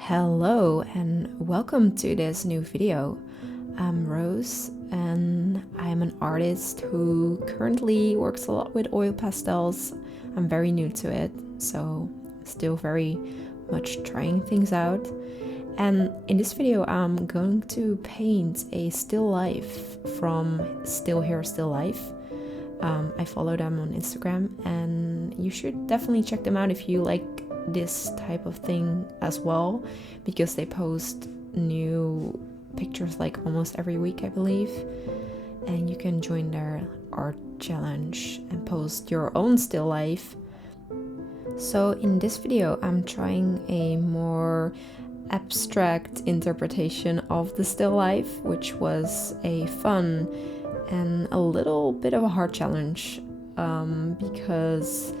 Hello and welcome to this new video. I'm Rose and I'm an artist who currently works a lot with oil pastels. I'm very new to it, so still very much trying things out. And in this video I'm going to paint a still life from Still Here Still Life. I follow them on Instagram and you should definitely check them out if you like this type of thing as well, because they post new pictures like almost every week, I believe, and you can join their art challenge and post your own still life. So in this video I'm trying a more abstract interpretation of the still life, which was a fun and a little bit of a hard challenge because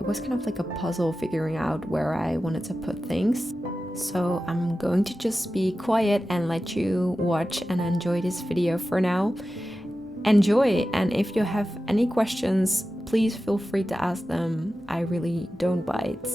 it was kind of like a puzzle figuring out where I wanted to put things. So I'm going to just be quiet and let you watch and enjoy this video for now. Enjoy, and if you have any questions, please feel free to ask them. I really don't bite.